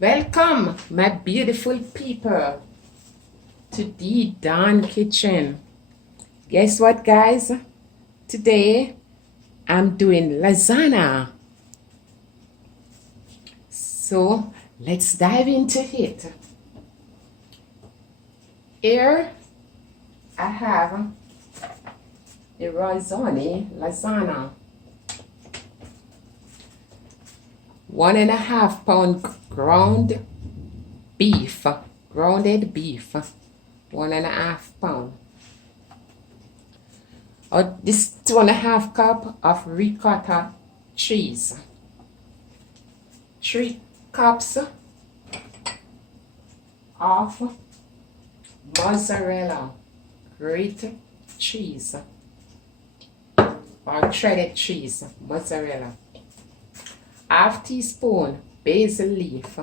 Welcome, my beautiful people, to the Dawn Kitchen. Guess what, guys? Today I'm doing lasagna. So let's dive into it. Here I have the risotto lasagna. 1.5 pound grounded beef, 1.5 pound. This 2.5 cup of ricotta cheese, 3 cups of mozzarella grated cheese or shredded cheese, mozzarella, half teaspoon basil leaf,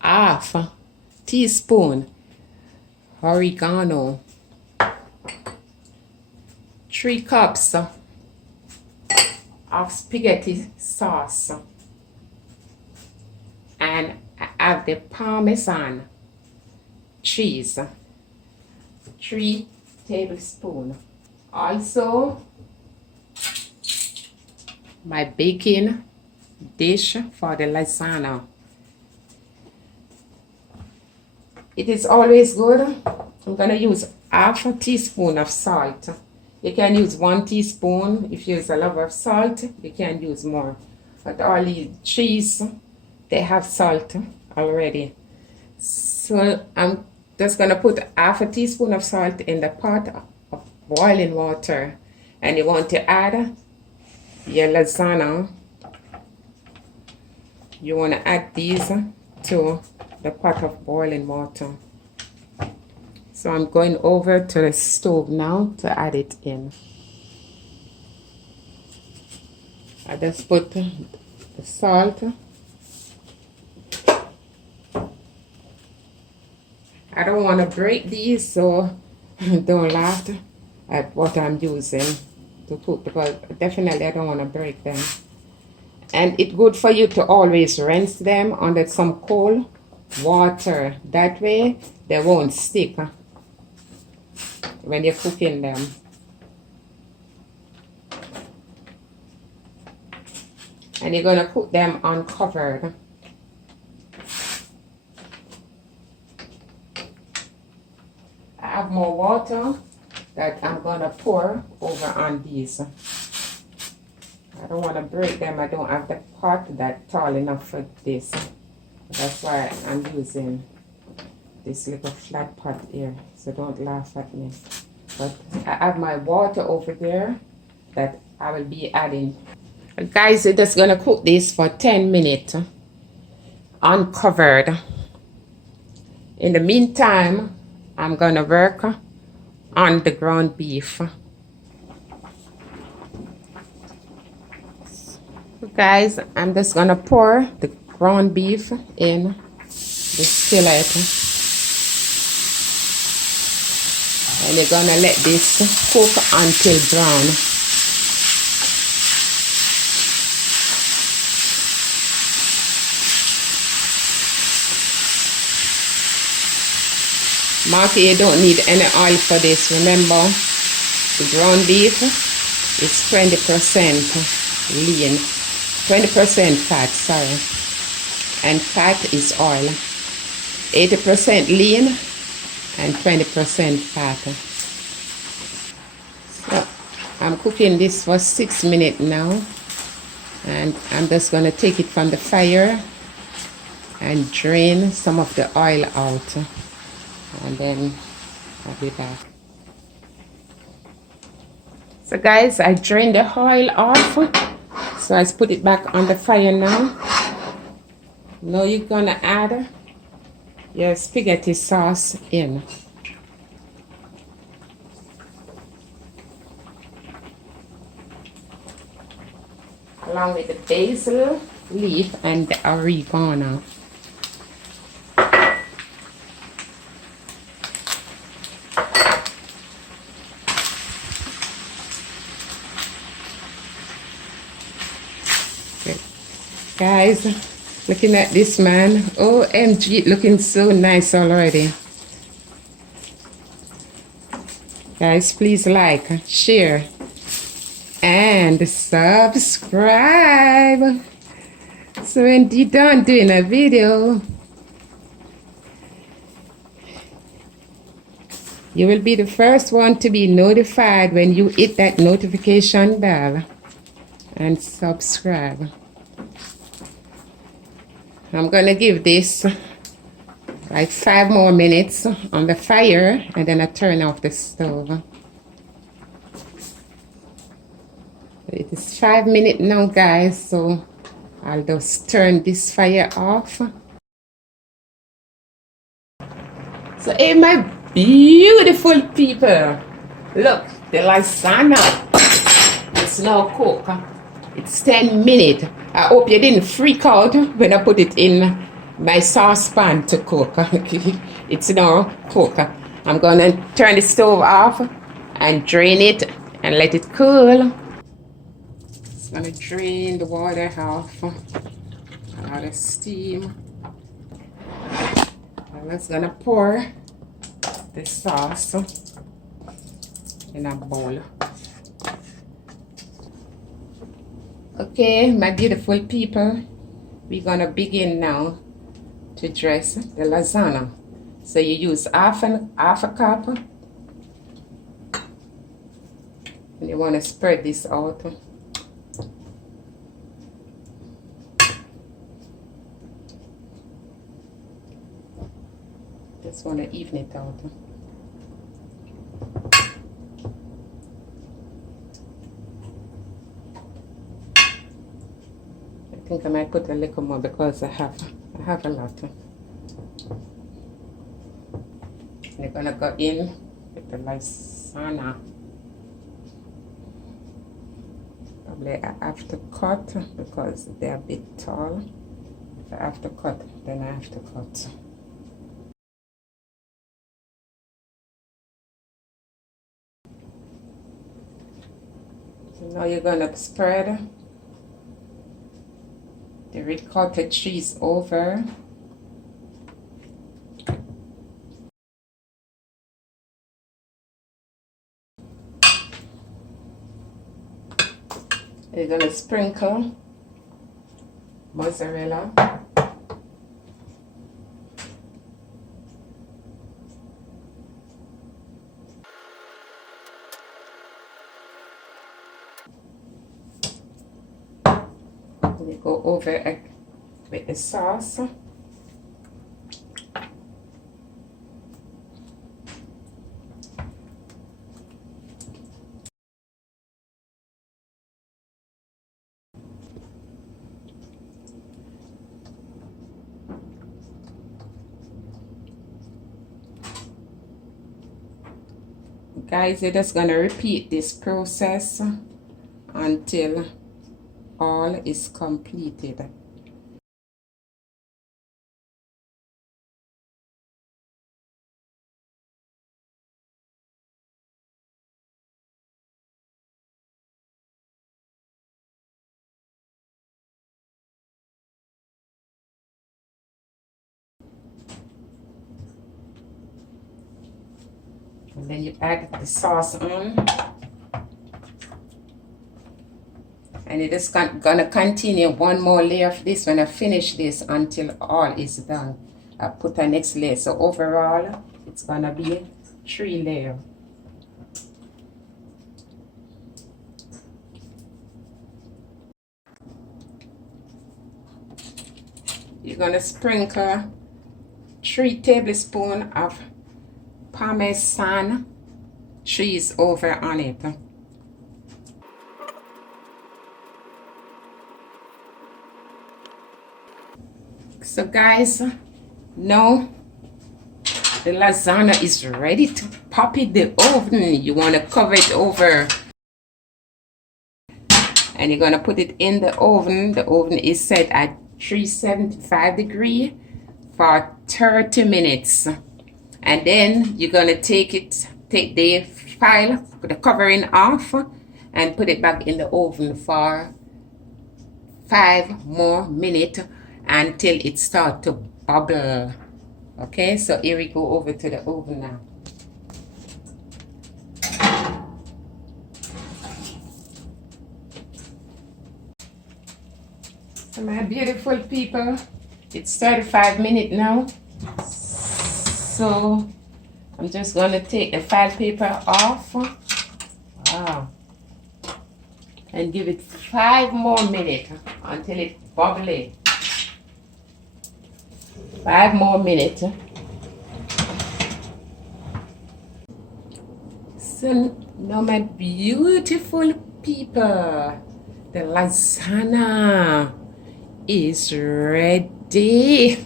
half teaspoon oregano, 3 cups of spaghetti sauce, and I have the Parmesan cheese, 3 tablespoons. Also, my baking dish for the lasagna. It is always good. I'm gonna use half a teaspoon of salt. You can use 1 teaspoon. If you're a lover of salt, you can use more. But all the cheese, they have salt already. So I'm just gonna put half a teaspoon of salt in the pot of boiling water. And you want to add your lasagna. You want to add these to the pot of boiling water. So I'm going over to the stove now to add it in. I just put the salt. I don't want to break these, so don't laugh at what I'm using to cook, because definitely I don't want to break them. And it's good for you to always rinse them under some cold water. That way they won't stick when you're cooking them. And you're going to cook them uncovered. I have more water that I'm going to pour over on these. I don't want to break them. I don't have the pot that tall enough for this. That's why I'm using this little flat pot here. So don't laugh at me. But I have my water over there that I will be adding. Guys, we're just going to cook this for 10 minutes uncovered. In the meantime, I'm going to work on the ground beef. Guys, I'm just gonna pour the ground beef in the skillet, and you're gonna let this cook until brown. Marky, you don't need any oil for this. Remember, the ground beef is 20% lean. 20% fat, sorry, and fat is oil. 80% lean and 20% fat. So I'm cooking this for 6 minutes now, and I'm just going to take it from the fire and drain some of the oil out, and then I'll be back. So guys, I drained the oil off. So I put it back on the fire now. Now you're gonna add your spaghetti sauce in. Along with the basil leaf and the oregano. Okay. Guys, looking at this man. OMG, looking so nice already. Guys, please like, share, and subscribe. So when you're done doing a video, you will be the first one to be notified when you hit that notification bell and subscribe. I'm gonna give this like 5 more minutes on the fire, and then I turn off the stove. It is 5 minutes now, guys, so I'll just turn this fire off. So hey, my beautiful people, look, the lasagna, it's now cooked. It's 10 minutes. I hope you didn't freak out when I put it in my saucepan to cook. It's now cooked. I'm gonna turn the stove off and drain it and let it cool. Just gonna drain the water off, all the steam. I'm just gonna pour the sauce in a bowl. Okay, my beautiful people, we're gonna begin now to dress the lasagna. So you use half a cup, and you want to spread this out. Just want to even it out. I think I might put a little more because I have a lot. You're gonna go in with the lasagna. Probably I have to cut because they're a bit tall. If I have to cut, then I have to cut. So now you're gonna spread the ricotta cheese over. You're gonna sprinkle mozzarella. You go over it with the sauce. Guys, you're just gonna repeat this process until all is completed. And then you add the sauce on. And it is gonna continue one more layer of this when I finish this until all is done. I put a next layer. So overall, it's gonna be 3 layers. You're gonna sprinkle 3 tablespoons of Parmesan cheese over on it. So guys, now the lasagna is ready to pop in the oven. You want to cover it over and you're going to put it in the oven. The oven is set at 375 degrees for 30 minutes. And then you're going to take the file, put the covering off and put it back in the oven for 5 more minutes until it starts to bubble. Okay, so here we go over to the oven now. So my beautiful people, it's 35 minutes now. So I'm just gonna take the file paper off. Wow. And give it 5 more minutes until it's bubbly. 5 more minutes. So now my beautiful people, the lasagna is ready.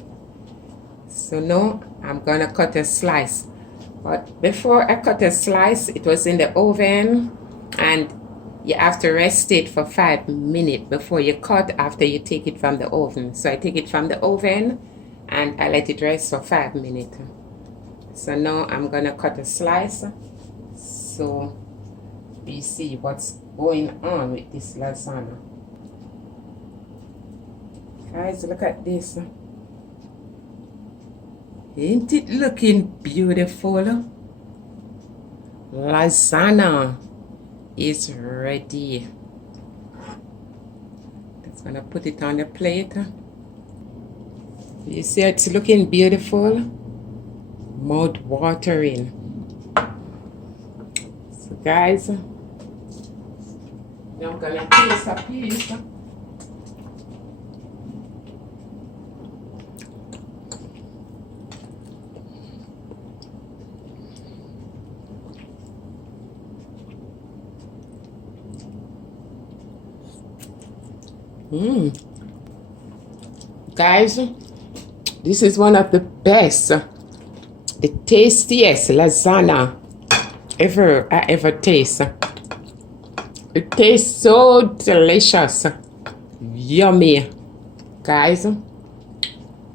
So now I'm gonna cut a slice. But before I cut a slice, it was in the oven and you have to rest it for 5 minutes before you cut after you take it from the oven. So I take it from the oven and I let it rest for 5 minutes. So now I'm gonna cut a slice so we see what's going on with this lasagna. Guys, look at this. Ain't it looking beautiful? Lasagna is ready. Just gonna put it on the plate. You see it's looking beautiful, mouth watering. So guys, now I'm gonna taste a piece. Guys, this is one of the best, the tastiest lasagna I ever taste. It tastes so delicious, yummy. Guys,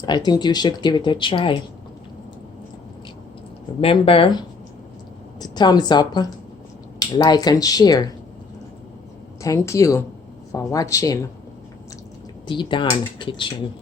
I think you should give it a try. Remember to thumbs up, like and share. Thank you for watching The Dawn Kitchen.